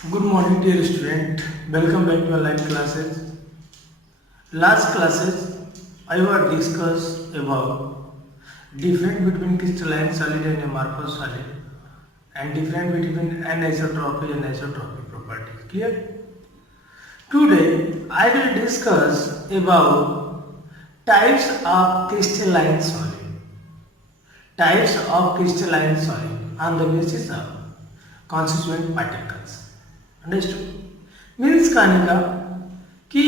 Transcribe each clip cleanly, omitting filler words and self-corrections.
Good morning, dear student. Welcome back to our live classes. Last classes, I will discuss about difference between crystalline solid and amorphous solid, and difference between anisotropy and isotropy properties. Clear? Today, I will discuss about types of crystalline solid. Types of crystalline solid on the basis of constituent particles. Understood means कहने का कि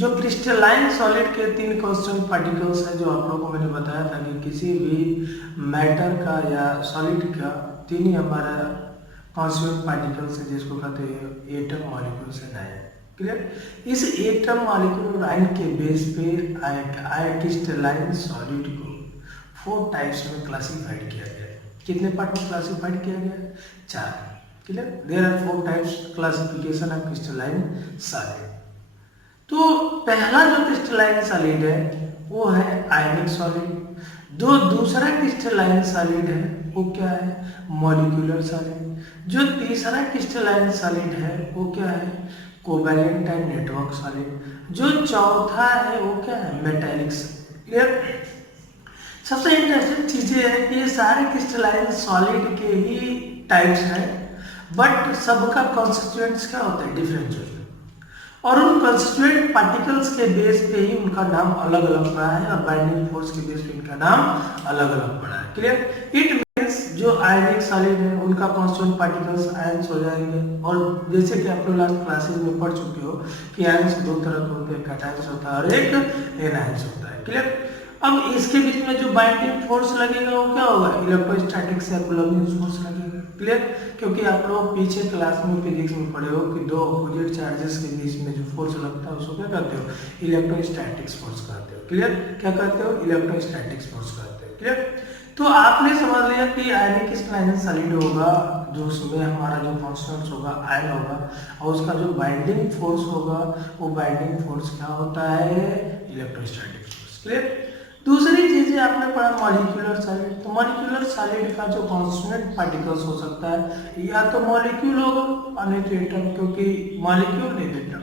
जो crystalline solid के तीन constant particles हैं जो आप लोगों को मैंने बताया था कि किसी भी मैटर का या सॉलिड का तीन ही हमारा कॉन्स्टेंट पार्टिकल्स है जिसको कहते हैं atom molecules and ion. Clear? इस एटम मॉलिक्यूल और आयन के बेस पे क्रिस्टलाइन सॉलिड को 4 टाइप्स में क्लासिफाइड किया गया है। कितने पार्ट में क्लासिफाइड किया गया है? 4। Clear? There are 4 types classification of crystalline solid. तो पहला जो क्रिस्टलाइन सॉलिड है वो है आयनिक सॉलिड। जो दूसरा क्रिस्टलाइन सॉलिड है वो क्या है? Molecular solid. जो तीसरा क्रिस्टलाइन सॉलिड है वो क्या है? Covalent and network solid. जो चौथा है वो क्या है? Metallic solid. क्लियर? सबसे इंटरेस्टिंग चीजें है कि ये सारे क्रिस्टलाइन सॉलिड के ही टाइप्स हैं, बट सबका कॉन्स्टिट्यूएंट्स क्या होता है? डिफरेंट होता है, और उन कॉन्स्टिट्यूएंट पार्टिकल्स के बेस पे ही उनका नाम अलग अलग पड़ा है और बाइंडिंग फोर्स के बेस पे इनका नाम अलग अलग पड़ा है। क्लियर? इट मींस जो आयनिक सॉलिड है उनका कॉन्स्टिट्यूएंट पार्टिकल्स आयंस हो जाएंगे, और जैसे कि आप लोग लास्ट क्लासेस में पढ़ चुके हो कि आयंस 2 तरह के होते हैं, कैटायंस होता है और एक एनायंस होता है। क्लियर? अब इसके बीच में जो बाइंडिंग फोर्स लगेगा वो क्या होगा? इलेक्ट्रोस्टैटिक से कूलम्बियन फोर्स लगेगा। क्लियर? क्योंकि आप लोग पीछे क्लास में फिजिक्स में पढ़े हो कि 2 अपोजिट चार्जेस के बीच में जो फोर्स लगता है उसको क्या कहते हो? इलेक्ट्रोस्टैटिक्स फोर्स कहते हो। क्लियर? क्या कहते हो? इलेक्ट्रोस्टैटिक्स फोर्स कहते हो। क्लियर? तो आपने समझ लिया कि आयनिक क्रिस्टलाइन सॉलिड होगा जो उसमें हमारा जो कॉन्स्टेंट्स होगा आयन होगा, और उसका जो बाइंडिंग फोर्स होगा वो बाइंडिंग फोर्स क्या होता है? Electrostatic force. क्लियर? दूसरी चीजें आपने पढ़ा मॉलिक्यूलर सॉलिड। तो मॉलिक्यूलर सॉलिड का जो कॉन्स्टिट्यूएंट पार्टिकल्स हो सकता है या तो मॉलिक्यूल होगा और नहीं तो एटम, क्योंकि मॉलिक्यूल नहीं तो atom,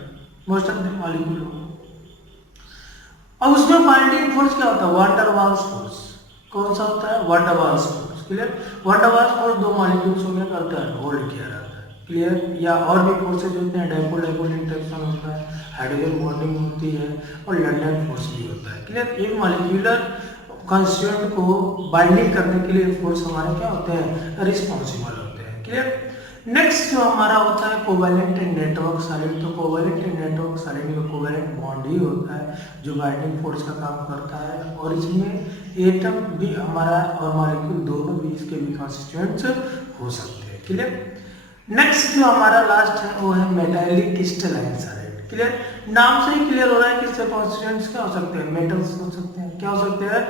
most of the molecule होगा। और उसमें बाइंडिंग फोर्स क्या होता है? Van der Waals force. कौन सा होता है? Van der Waals force. Clear? Van der Waals force 2 molecules होने करता है, होल्ड किया रहता है। क्लियर? या और भी फोर्सेज होते हैं, डाइपोल डाइपोल इंटरेक्शन होता है, हाइड्रोजन बॉन्डिंग होती है और लंडन फोर्स भी होता है। क्लियर? इन मॉलिक्यूलर कॉन्स्टिट्यूएंट को बाइंडिंग करने के लिए फोर्स हमारे क्या होते हैं? रिस्पॉन्सिबल होते हैं। क्लियर? नेक्स्ट जो हमारा होता है कोवैलेंट एंड नेटवर्क सॉलिड। तो कोवैलेंट एंड नेटवर्क सॉलिड में कोवैलेंट बॉन्ड ही होता है जो बाइंडिंग फोर्स का काम करता है, और इसमें एटम भी हमारा और मॉलिक्यूल दोनों भी इसके भी कॉन्स्टिट्यूएंट्स हो सकते हैं। क्लियर? नेक्स्ट जो हमारा लास्ट है वो है मेटालिक क्रिस्टलाइन सॉलिड। क्लियर? नाम से ही क्लियर हो रहा है कि इसके कॉन्स्टिट्यूएंट्स क्या हो सकते हैं? मेटल्स हो सकते हैं। क्या हो सकते हैं?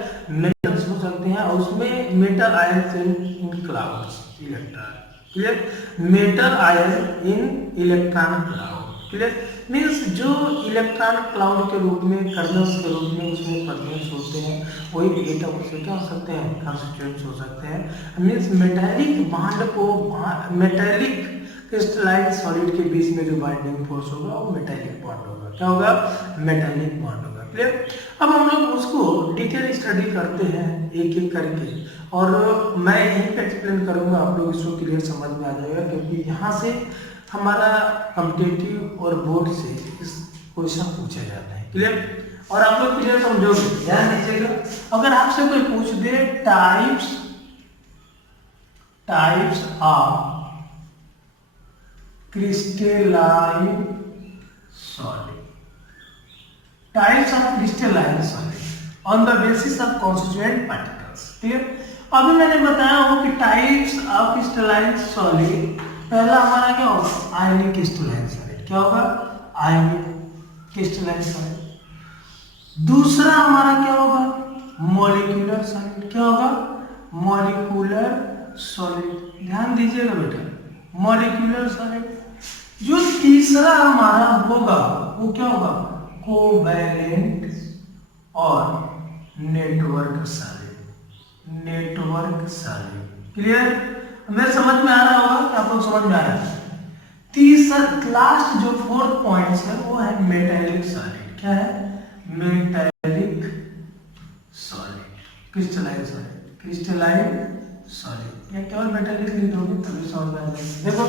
मेटल्स हो सकते हैं, और उसमें metal ions in clouds, electron. Clear? Metal ion in electron cloud. Clear? Means जो इलेक्ट्रॉन क्लाउड के रूप में, कर्नल्स के रूप में उसमें प्रेजेंट होते हैं, वही एटम से क्या हो सकते हैं? कॉन्स्टिट्यूएंट्स हो सकते हैं। मीन्स मेटालिक बॉन्ड को, मेटालिक क्रिस्टलाइन सॉलिड के बीच में जो बाइंडिंग फोर्स होगा वो मेटालिक बॉन्ड होगा। क्या होगा? मेटालिक बॉन्ड होगा। क्लियर? अब हम लोग उसको डिटेल स्टडी करते हैं एक एक करके, और मैं यहीं पे एक्सप्लेन करूंगा, आप लोग इसको क्लियर समझ में आ जाएगा, क्योंकि यहाँ से हमारा कॉम्पिटिटिव और बोर्ड से इस क्वेश्चन पूछे जाते हैं। क्लियर? और आप लोग क्लियर समझोगे? ध्यान दीजिएगा, अगर आपसे कोई पूछ दे types of crystalline solid, types of crystalline solid on the basis of constituent particles. Clear? अभी मैंने बताया हूं कि टाइप्स ऑफ क्रिस्टलाइन सॉलिड, पहला हमारा क्या होगा? आयनिक क्रिस्टलाइन सॉलिड। क्या होगा? आयनिक क्रिस्टलाइन सॉलिड। दूसरा हमारा क्या होगा? Molecular solid. क्या होगा? Molecular solid. ध्यान दीजिएगा बेटा, मॉलिक्यूलर सॉलिड। जो तीसरा हमारा होगा वो क्या होगा? कोवैलेंट और network solid. Network solid. Clear? मेरे समझ में आ रहा होगा? आप लोग समझ में आ रहा है? लास्ट जो फोर्थ पॉइंट है वो है मेटालिक सॉलिड। क्या है? Metallic solid, crystalline solid, crystalline solid. या केवल मेटालिक लिख दोगे तभी समझ में आ जाएगा। देखो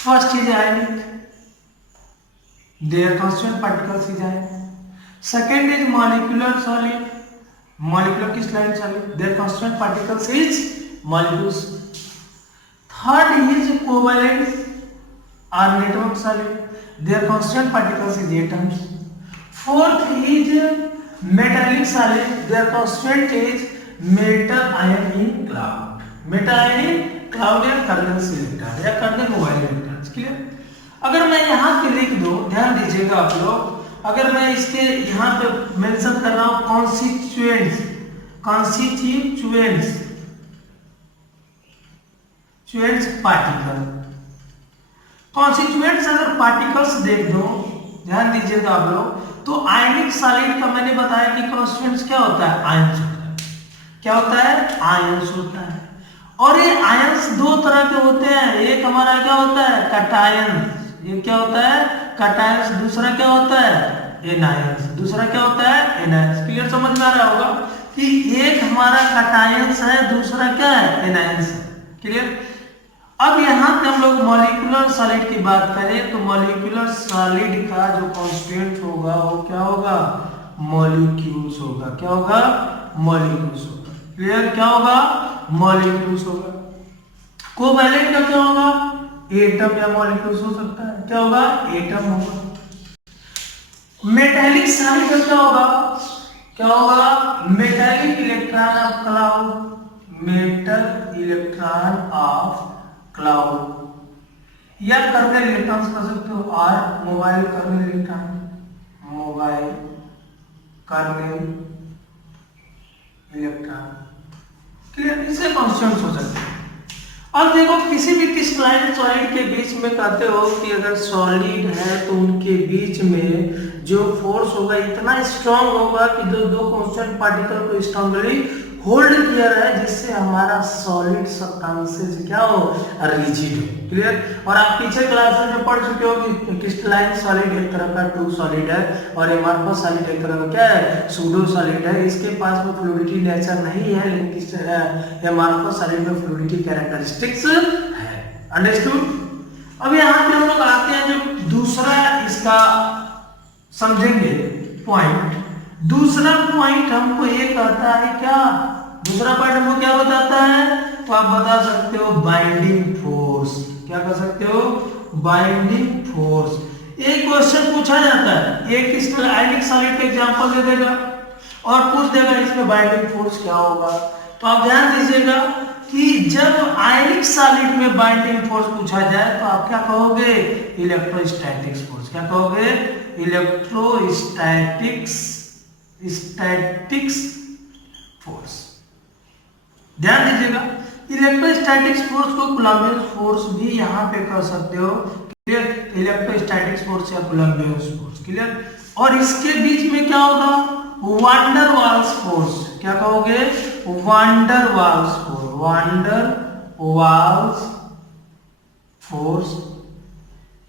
फर्स्ट चीज आयनिक, their constituent particles is ion. Second is molecular solid, molecular crystalline solid, their constituent particles is molecules. Third is covalent or network solid, their constituent particles is atoms. Fourth is metallic solid, their constituent is metal ion in cloud, metal ion in cloud या kernel electron या kernel mobile electrons। Clear? अगर मैं यहाँ पे लिख दूं, ध्यान दीजिएगा आप लोग, अगर मैं इसके यहाँ पे मेंशन कर रहा हूँ कॉन्स्टिट्यूएंट्स, कॉन्स्टिट्यूएंट्स पार्टिकल, कॉन्स्टिट्यूएंट्स अगर पार्टिकल्स देख दो, ध्यान दीजिएगा आप लोग, तो आयनिक सॉलिड का मैंने बताया कि कॉन्स्टिट्यूएंट्स क्या होता है? आयंस होता है। क्या होता है? आयंस होता है। और ये आयंस दो तरह के होते हैं, एक हमारा क्या होता है? कैटायन, ये क्या होता है? कैटायंस। दूसरा क्या होता है? एनायंस। दूसरा क्या होता है? एनायंस। क्लियर? समझ में आ रहा होगा कि एक हमारा कैटायंस है, दूसरा क्या है? एनायंस है। क्लियर? अब यहाँ पे हम लोग मॉलिक्यूलर सॉलिड की बात करें तो मॉलिक्यूलर सॉलिड का जो कांस्टिट्यूएंट होगा वो क्या होगा? मॉलिक्यूल्स होगा। क्या होगा? मॉलिक्यूल्स होगा। क्लियर? क्या होगा? मॉलिक्यूल्स होगा। कोवैलेंट का क्या होगा? एटम या मॉलिक्यूल्स हो सकता है। क्या होगा? एटम होगा। मेटालिक सॉलिड का क्या होगा? क्या होगा? Metallic electron of cloud, metal electron of cloud या कर्नेल इलेक्ट्रॉन्स कह सकते हो, और mobile kernel electron, mobile kernel electron. Clear? इससे कॉन्स्टिट्यूएंट्स हो सकते हैं। अब देखो किसी भी क्रिस्टलाइन सॉलिड के बीच में कहते हो कि अगर सॉलिड है तो उनके बीच में जो फोर्स होगा इतना स्ट्रांग होगा कि जो दो कांस्टेंट पार्टिकल को स्ट्रांगली होल्ड किया रहे, जिससे हमारा सॉलिड सब्सटेंसेस क्या हो? रिजिड हो। क्लियर? और आप पीछे क्लास में जो पढ़ चुके हो कि क्रिस्टलाइन सॉलिड एक तरह का ट्रू सॉलिड है और एमॉर्फस सॉलिड एक तरह का क्या है? सूडो सॉलिड है। इसके पास में फ्लूइडिटी नेचर नहीं है, लेकिन एमॉर्फस सॉलिड में फ्लूइडिटी कैरेक्टरिस्टिक्स है। अंडरस्टूड? अब यहाँ पे हम लोग आते हैं जो दूसरा इसका समझेंगे पॉइंट। दूसरा पॉइंट हमको ये कहता है क्या? दूसरा पॉइंट हमको क्या बताता है? तो आप बता सकते हो बाइंडिंग फोर्स। क्या कह सकते हो? Binding force. एक क्वेश्चन पूछा जाता है, एक क्रिस्टल आयनिक सॉलिड का एग्जांपल दे देगा और पूछ देगा इसमें बाइंडिंग फोर्स क्या होगा। तो आप ध्यान दीजिएगा कि जब आयनिक सॉलिड में बाइंडिंग फोर्स पूछा जाए तो आप क्या कहोगे? Electrostatics force. क्या कहोगे? Statics force. ध्यान दीजिएगा, इलेक्ट्रोस्टैटिक्स फोर्स को कूलम्बियन फोर्स भी यहां पे कह सकते हो। क्लियर? इलेक्ट्रोस्टैटिक्स फोर्स या कूलम्बियन फोर्स। क्लियर? और इसके बीच में क्या होगा? Van der Waals force. क्या कहोगे? Van der Waals force. Van der Waals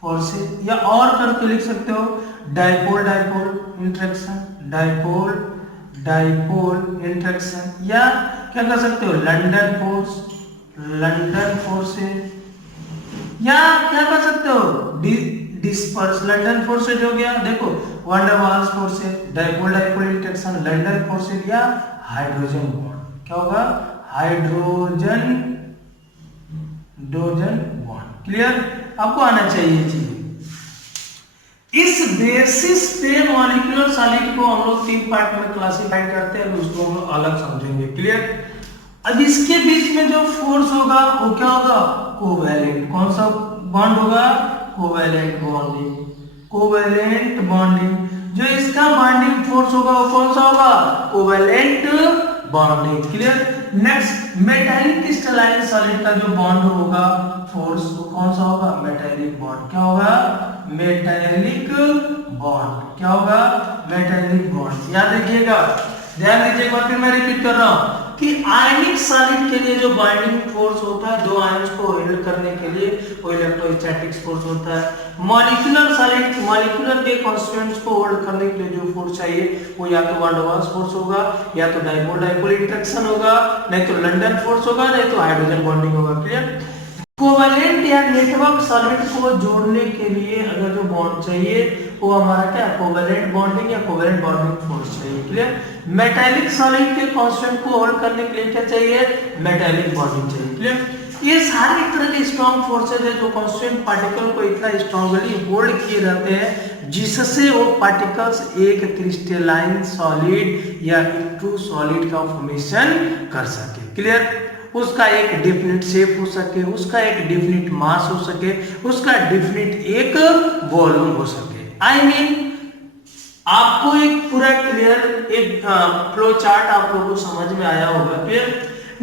force या और करके लिख सकते हो dipole dipole interaction, dipole dipole interaction, या क्या कर सकते हो? लंदन फोर्स है, या क्या कर सकते हो? डिस्पर्स लंदन फोर्स हो गया। देखो वांडर वाल्स फोर्स है, dipole dipole interaction, London force या हाइड्रोजन बॉन्ड। क्या होगा? Hydrogen bond. क्लियर? आपको आना चाहिए चीज। इस बेसिस पे मॉलिक्यूलर सॉलिड को हम लोग तीन पार्ट में क्लासिफाई करते हैं, उसको हम लोग अलग समझेंगे। क्लियर? अब इसके बीच में जो फोर्स होगा वो क्या होगा? कोवैलेंट। कौन सा बॉन्ड होगा? Covalent bonding. Covalent bonding. जो इसका बॉन्डिंग फोर्स होगा वो कौन सा होगा? Covalent bonding. Clear? Next, metallic crystalline solid का जो बॉन्ड होगा फोर्स वो कौन सा होगा? Metallic bond. क्या होगा? Metallic bond. क्या होगा? Metallic bond. याद रखिएगा, ध्यान दीजिएगा, फिर मैं रिपीट कर रहा हूं। कि आयनिक सॉलिड के लिए जो बाइंडिंग फोर्स होता है दो आयन्स को होल्ड करने के लिए वो इलेक्ट्रोस्टैटिक फोर्स होता है। मॉलिक्यूलर सॉलिड मॉलिक्यूलर के कांस्टेंट्स को होल्ड करने के लिए जो फोर्स चाहिए वो या तो वान डर वाल्स फोर्स होगा, या तो डाइपोल डाइपोल इंटरेक्शन होगा, नहीं तो लंडन फोर्स होगा, नहीं तो हाइड्रोजन बॉन्डिंग होगा। क्लियर? कोवेलेंट या नेटवर्क सॉलिड को जोड़ने के लिए अगर जो बॉन्ड चाहिए वो हमारा क्या कोवेलेंट बॉन्डिंग या कोवेलेंट बॉन्डिंग फोर्स चाहिए। क्लियर? मेटालिक सॉलिड के कांस्टेंट को होल्ड करने के लिए क्या चाहिए? मेटालिक बॉन्डिंग चाहिए। क्लियर? ये सारे एक तरह के स्ट्रॉन्ग फोर्सेज है जो कांस्टेंट पार्टिकल को इतना स्ट्रांगली होल्ड किए रहते हैं जिससे वो पार्टिकल्स एक क्रिस्टलाइन सॉलिड या ट्रू सॉलिड का फॉर्मेशन कर सके। क्लियर? उसका एक डेफिनिट शेप हो सके, उसका एक डेफिनिट मास हो सके, उसका डेफिनिट एक वॉल्यूम हो सके। आई मीन आपको एक पूरा क्लियर एक फ्लो चार्ट आप लोगों को समझ में आया होगा। क्लियर?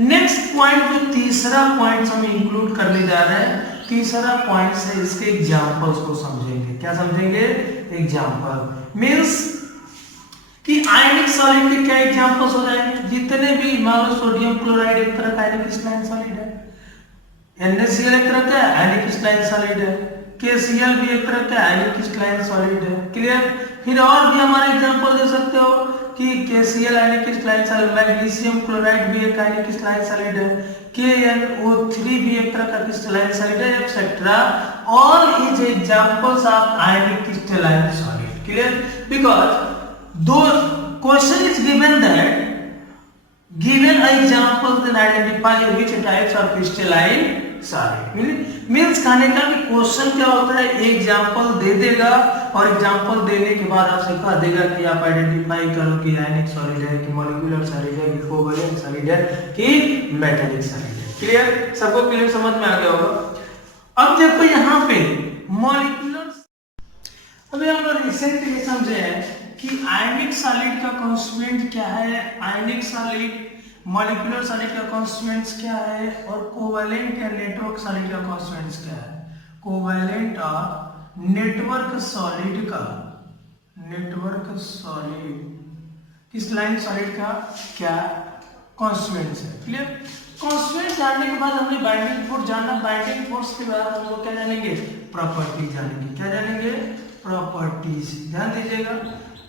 नेक्स्ट पॉइंट जो तीसरा पॉइंट हम इंक्लूड करने जा रहे हैं, तीसरा पॉइंट से इसके एग्जांपल्स को समझेंगे। क्या समझेंगे? एग्जांपल मींस कि आयनिक सॉलिड के क्या एग्जांपल्स हो जाएंगे? जितने भी मान लो सोडियम क्लोराइड एक तरह का आयनिक क्रिस्टलाइन सॉलिड है, NaCl एक तरह का आयनिक क्रिस्टलाइन सॉलिड है, KCl भी एक तरह का आयनिक क्रिस्टलाइन सॉलिड है। क्लियर? फिर और भी हमारे एग्जांपल दे सकते हो कि KCl आयनिक क्रिस्टलाइन सॉलिड, मैग्नीशियम क्लोराइड भी एक आयनिक क्रिस्टलाइन सॉलिड है, KNO3 भी एक तरह का क्रिस्टलाइन सॉलिड है, एक्सेट्रा। और is examples of ionic crystalline solid. Clear? Because though question is given that given examples then identify which types of crystalline solid means कहने का कि क्वेश्चन क्या होता है, एग्जांपल दे देगा और एग्जांपल देने के बाद आपसे कह देगा कि आप आइडेंटिफाई करो कि आयनिक सॉलिड है कि मॉलिक्यूलर सॉलिड है कि कोवेलेंट सॉलिड है कि मेटालिक सॉलिड है। क्लियर? सबको क्लियर समझ में आ गया होगा। अब देखो यहाँ पे मॉलिक्यूलर, अभी हम लोग रिसेंटली समझे हैं कि आयनिक सॉलिड का कांस्टेंट क्या है, आयनिक सॉलिड मॉलिक्यूलर सॉलिड का कांस्टेंट्स क्या है, और कोवेलेंट या नेटवर्क सॉलिड का कांस्टेंट्स क्या है। कोवेलेंट और नेटवर्क सॉलिड का, नेटवर्क सॉलिड क्रिस्टलाइन सॉलिड का क्या कांस्टेंट्स है। क्लियर? कांस्टेंट जानने के बाद हमने बाइंडिंग फोर्स जानना, बाइंडिंग फोर्स के बाद हम लोग क्या जानेंगे? प्रॉपर्टी जानेंगे। क्या जानेंगे? प्रॉपर्टीज। ध्यान दीजिएगा।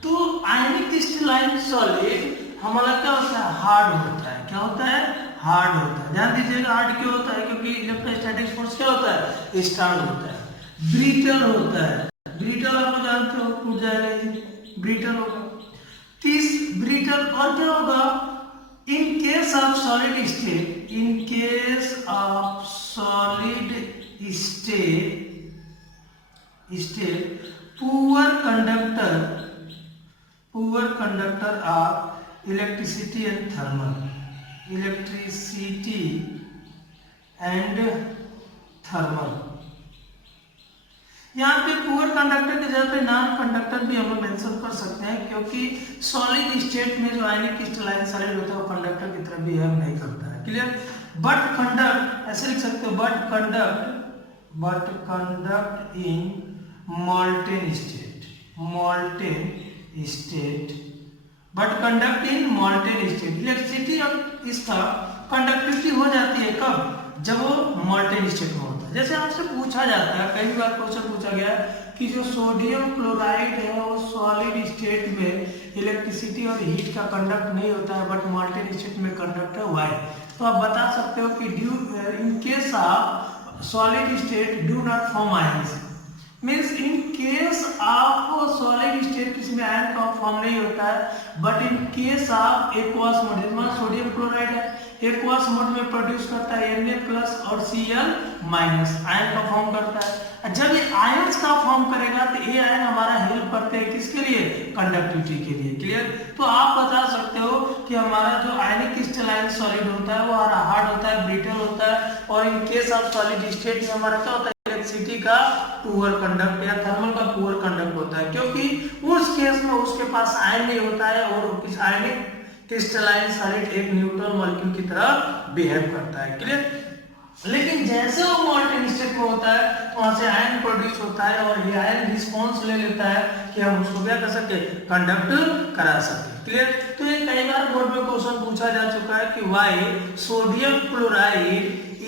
तो आयनिक क्रिस्टलाइन सॉलिड हमारा क्या होता है? हार्ड होता है। क्या होता है? हार्ड होता है। ध्यान दीजिएगा। हार्ड क्यों होता है? क्योंकि इलेक्ट्रोस्टैटिक फोर्स क्या होता है? स्ट्रांग होता है। ब्रिटल होता है। ब्रिटल आप जानते हो, टूट जाएगा, ब्रिटल होगा। ब्रिटल और क्या होगा? इन case of solid state, in case of solid state poor conductor of electricity and thermal, electricity and thermal। यहाँ पे पुअर कंडक्टर की जगह पे नॉन कंडक्टर भी हम लोग मेंशन कर सकते हैं, क्योंकि सॉलिड स्टेट में जो आयनिक क्रिस्टलाइन सॉलिड होता है वो कंडक्टर की तरह बिहेव नहीं करता है। क्लियर? बट कंडक्ट, ऐसे लिख सकते हो, but conduct in molten state but conduct in molten state। Electricity और इसका कंडक्टिविटी हो जाती है कब? जब वो molten state में होता है। जैसे आपसे पूछा जाता है, कई बार क्वेश्चन पूछा गया कि जो सोडियम क्लोराइड है वो सॉलिड स्टेट में इलेक्ट्रिसिटी और हीट का कंडक्ट नहीं होता है बट molten स्टेट में कंडक्ट है। व्हाई? तो आप बता सकते हो कि इन case of solid state do not form ions, means in case of solid state किसमें आयन का फॉर्म नहीं होता है, but in case of aqueous mode, जैसे सोडियम क्लोराइड है एक्वस मोड में प्रोड्यूस करता है Na+ और Cl- आयन का फॉर्म करता है। जब ये आयंस का फॉर्म करेगा तो ये आयन हमारा हेल्प करते हैं किसके लिए? कंडक्टिविटी के लिए। क्लियर? तो आप बता सकते हो कि हमारा जो आयनिक क्रिस्टलाइन सॉलिड होता है वो हार्ड होता है, ब्रिटल होता है, और इन केस ऑफ सॉलिड स्टेट में हमारा क्या होता है? इलेक्ट्रिसिटी का पुअर कंडक्ट या थर्मल का पुअर कंडक्ट होता है, क्योंकि उस केस में उसके पास आयन नहीं होता है और इस आयनिक क्रिस्टलाइन सॉलिड एक न्यूट्रल मॉलिक्यूल की तरह बिहेव करता है। क्लियर? लेकिन जैसे वो मॉल्टेन स्टेट में होता है वहां से आयन प्रोड्यूस होता है और ये आयन रिस्पॉन्स ले लेता है कि हम उसको क्या कर सकते? कंडक्ट करा सकते। क्लियर? तो ये से कई बार बोर्ड में क्वेश्चन पूछा जा चुका है कि why sodium chloride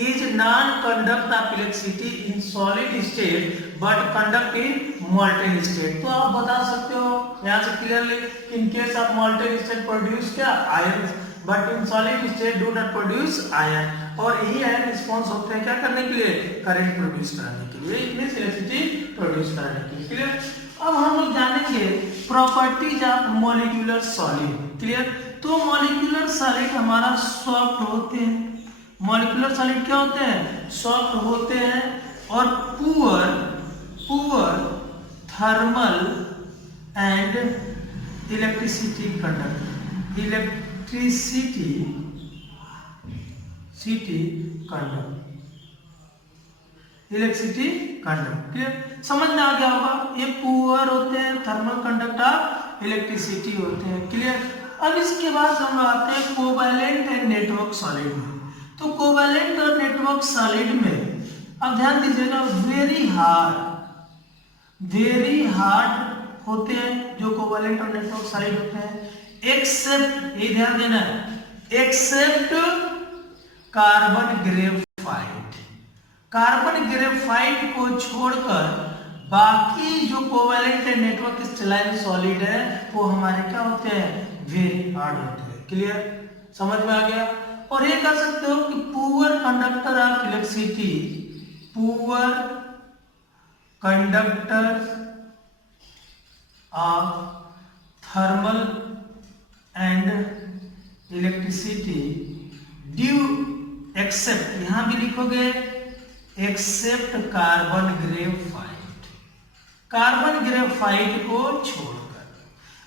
is non conduct of electricity in solid state but conduct in molten state. तो आप बता सकते हो यहाँ से clearly, in case of molten state produce क्या ion, but in solid state do not produce ion. और यही आयन रिस्पॉन्स होते हैं क्या करने के लिए, करंट प्रोड्यूस कराने के लिए, इलेक्ट्रिसिटी प्रोड्यूस कराने के लिए। क्लियर। अब हम लोग जानेंगे properties of molecular solid. Clear. तो मॉलिक्यूलर सॉलिड हमारा सॉफ्ट होते हैं, मॉलिक्यूलर सॉलिड क्या होते हैं, सॉफ्ट होते हैं, और poor thermal and electricity conduct, electricity conduct. Clear. समझ में आ गया होगा, ये पुअर होते हैं, थर्मल कंडक्टर, इलेक्ट्रिसिटी होते हैं। क्लियर। अब इसके बाद हम आते हैं कोवैलेंट एंड नेटवर्क सॉलिड में। तो कोवैलेंट और नेटवर्क सॉलिड में अब ध्यान दीजिएगा, वेरी हार्ड होते हैं जो कोवैलेंट और नेटवर्क सॉलिड होते हैं, एक्सेप्ट, ये ध्यान देना है, except carbon graphite. Carbon graphite को छोड़कर बाकी जो covalent and network crystalline solid है वो हमारे क्या होते हैं, वेरी हार्ड होते हैं। क्लियर। समझ में आ गया। और ये कह सकते हो कि poor conductor of electricity, poor conductor of thermal and electricity due except, यहां भी लिखोगे except carbon graphite, carbon graphite को छोड़कर।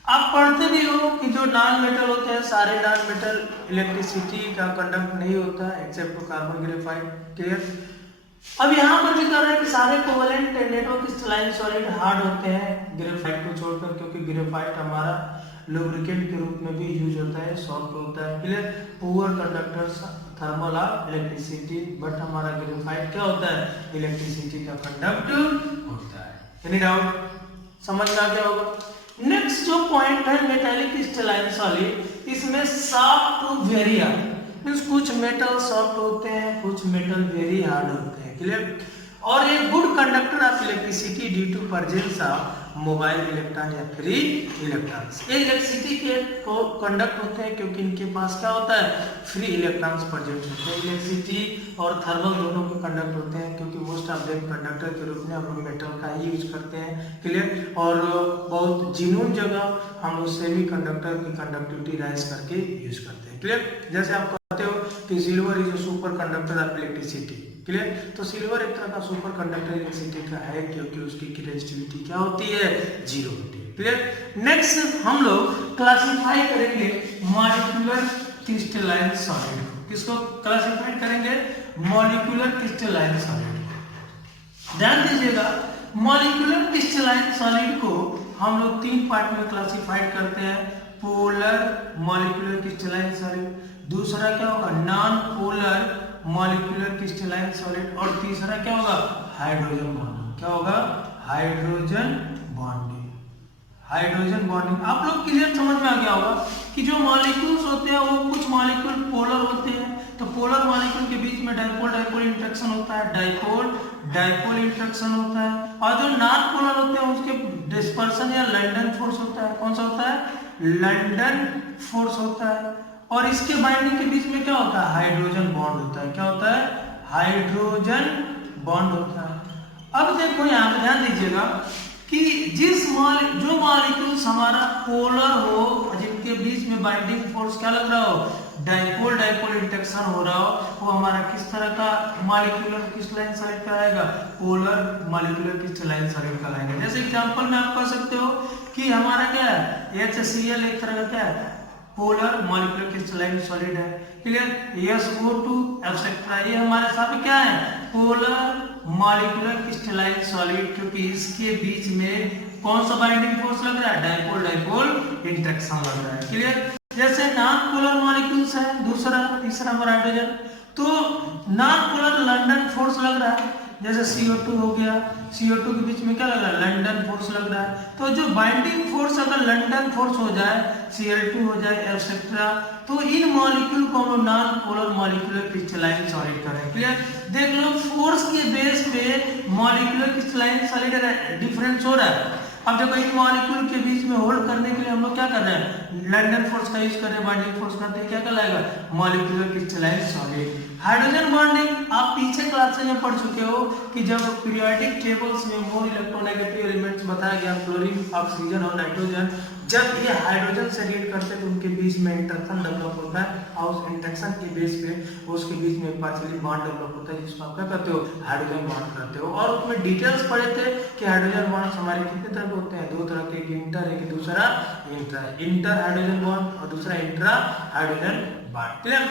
आप पढ़ते भी हो कि जो नॉन मेटल होते हैं सारे नॉन मेटल इलेक्ट्रिसिटी का कंडक्ट नहीं होता एक्सेप्ट कार्बन ग्रेफाइट। क्लियर। अब यहाँ पर भी कर रहे हैं कि सारे covalent and network crystalline solid hard होते हैं ग्रेफाइट को छोड़कर, क्योंकि ग्रेफाइट हमारा लुब्रिकेंट के रूप में भी यूज होता है, सॉफ्ट होता है। Clear. Poor conductor thermal of electricity, but हमारा ग्रेफाइट क्या होता है, इलेक्ट्रिसिटी का कंडक्ट होता है। एनी डाउट, समझ में आ गया होगा। नेक्स्ट जो पॉइंट है मेटालिक क्रिस्टलाइन सॉलिड, इसमें soft to very hard, means कुछ मेटल सॉफ्ट होते हैं, कुछ मेटल वेरी हार्ड होते हैं। क्लियर। और ये good conductor of electricity due to presence of mobile electron या फ्री इलेक्ट्रॉन्स। ये इलेक्ट्रिसिटी के को कंडक्ट होते हैं क्योंकि इनके पास क्या होता है, फ्री इलेक्ट्रॉन्स प्रेजेंट होते हैं। इलेक्ट्रिसिटी और थर्मल दोनों के कंडक्ट होते हैं, क्योंकि मोस्ट ऑफ देम कंडक्टर के रूप में हम लोग मेटल का ही यूज करते हैं। क्लियर। और बहुत जिनून जगह हम लोग सेमी कंडक्टर की कंडक्टिविटी राइज करके यूज करते हैं। क्लियर। जैसे आप कहते हो कि silver is a super conductor of electricity. Clear. तो सिल्वर एक तरह का सुपर कंडक्टर इलेक्ट्रिसिटी का है, क्योंकि उसकी रेजिस्टिविटी क्या होती है, जीरो होती है। क्लियर। नेक्स्ट हम लोग क्लासिफाई करेंगे मॉलिक्यूलर क्रिस्टलाइन सॉलिड। किसको क्लासिफाई करेंगे, मॉलिक्यूलर क्रिस्टलाइन सॉलिड। ध्यान दीजिएगा, मॉलिक्यूलर क्रिस्टलाइन सॉलिड को हम लोग तीन पार्ट में क्लासिफाइड करते हैं। पोलर मॉलिक्यूलर क्रिस्टलाइन सॉलिड, दूसरा क्या होगा, non polar molecular crystalline solid, और तीसरा क्या होगा, हाइड्रोजन बॉन्डिंग। क्या होगा, हाइड्रोजन बॉन्डिंग। हाइड्रोजन बॉन्डिंग आप लोग क्लियर समझ में आ गया होगा कि जो मॉलिक्यूल्स होते हैं वो कुछ मॉलिक्यूल पोलर होते हैं, तो पोलर मॉलिक्यूल के बीच में डाइपोल डाइपोल इंटरेक्शन होता है, डाइपोल डाइपोल इंटरेक्शन होता है। और जो नॉन पोलर होते हैं उसके डिस्पर्सन या लंडन फोर्स होता है। कौन सा होता है, लंडन फोर्स होता है। और इसके बाइंडिंग के बीच में क्या होता है, हाइड्रोजन बॉन्ड होता है। क्या होता है, हाइड्रोजन बॉन्ड होता है। अब देखो यहाँ पे ध्यान दीजिएगा कि जो मॉलिक्यूल्स हमारा पोलर हो, जिनके बीच में बाइंडिंग फोर्स क्या लग रहा हो, डाइपोल डाइपोल इंटरेक्शन हो रहा हो, वो हमारा किस तरह का मॉलिक्यूलर क्रिस्टलाइन सॉलिड कहलाएगा, पोलर मॉलिक्यूलर क्रिस्टलाइन सॉलिड कहलाएगा। जैसे एग्जांपल में आप कह सकते हो कि हमारा क्या है, HCl एक तरह का क्या है, पोलर मॉलिक्यूलर क्रिस्टलाइन सॉलिड है। क्लियर। SO2 एब्स्ट्रैक्ट, ये हमारे साथ क्या है, पोलर मॉलिक्यूलर क्रिस्टलाइन सॉलिड, क्योंकि इसके बीच में कौन सा बाइंडिंग फोर्स लग रहा है, डाइपोल डाइपोल इंटरेक्शन लग रहा है। क्लियर। जैसे नॉन पोलर मॉलिक्यूल्स है, दूसरा तीसरा हमारा हाइड्रोजन, तो नॉन पोलर लंडन फोर्स लग रहा है, जैसे CO2 हो गया, CO2 के बीच में क्या लग रहा है, लंडन फोर्स लग रहा है। तो जो बाइंडिंग फोर्स अगर लंडन फोर्स हो जाए, Cl2 हो जाए एक्सेट्रा, तो इन मॉलिक्यूल को हम non polar molecular crystalline solid करें। क्लियर? देख लो फोर्स के बेस पे मॉलिक्यूलर क्रिस्टलाइन सॉलिड डिफरेंस हो रहा है। अब देखो इन मॉलिक्यूल के बीच में होल्ड करने के लिए हम लोग क्या कर रहे हैं, लंडन फोर्स का यूज कर रहे हैं, बाइंडिंग फोर्स करते हैं, क्या कहलाएगा, molecular crystalline solid. Hydrogen bonding आप पीछे क्लासेस में पढ़ चुके हो कि जब पीरियोडिक टेबल्स में मोर इलेक्ट्रोनेगेटिव एलिमेंट्स बताया गया, फ्लोरीन, ऑक्सीजन और नाइट्रोजन, जब ये हाइड्रोजन से रिएक्ट करते हैं तो उनके बीच में इंटरेक्शन डेवलप होता है और उस इंटरेक्शन के बेस पे उसके बीच में पार्शियली बॉन्ड डेवलप होता है, जिसको आप क्या कहते हो, हाइड्रोजन बॉन्ड कहते हो। और उसमें डिटेल्स पढ़े थे कि हाइड्रोजन बॉन्ड हमारे कितने तरह के होते हैं, दो तरह के, एक इंटर है कि दूसरा इंट्रा, इंटर हाइड्रोजन बॉन्ड और दूसरा इंट्रा हाइड्रोजन बॉन्ड। क्लियर?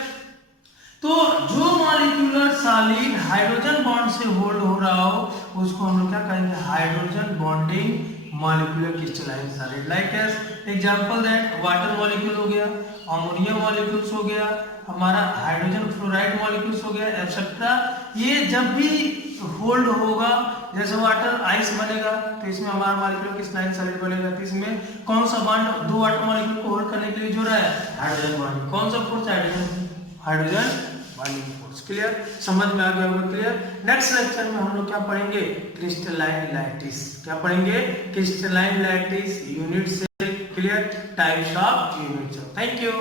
तो जो मॉलिक्यूलर सॉलिड हाइड्रोजन बॉन्ड से होल्ड हो रहा हो उसको हम लोग क्या कहेंगे, hydrogen bonding molecular crystalline solid. Like as example that water molecule हो गया, अमोनिया मॉलिक्यूल्स हो गया, हमारा हाइड्रोजन फ्लोराइड मॉलिक्यूल्स हो गया एक्सेट्रा। ये जब भी होल्ड होगा, जैसे वाटर आइस बनेगा तो इसमें हमारा मॉलिक्यूलर क्रिस्टलाइन सॉलिड बनेगा, तो इसमें कौन सा बॉन्ड दो वाटर मॉलिक्यूल को होल्ड करने के लिए जो रहा है, हाइड्रोजन बॉन्ड। कौन सा force, hydrogen bonding force. Clear? समझ में आ गया होगा। क्लियर? नेक्स्ट लेक्चर में हम लोग क्या पढ़ेंगे, क्रिस्टलाइन लैटिस। क्या पढ़ेंगे, crystalline lattice, unit cell. Clear? Types of unit cell. Thank you.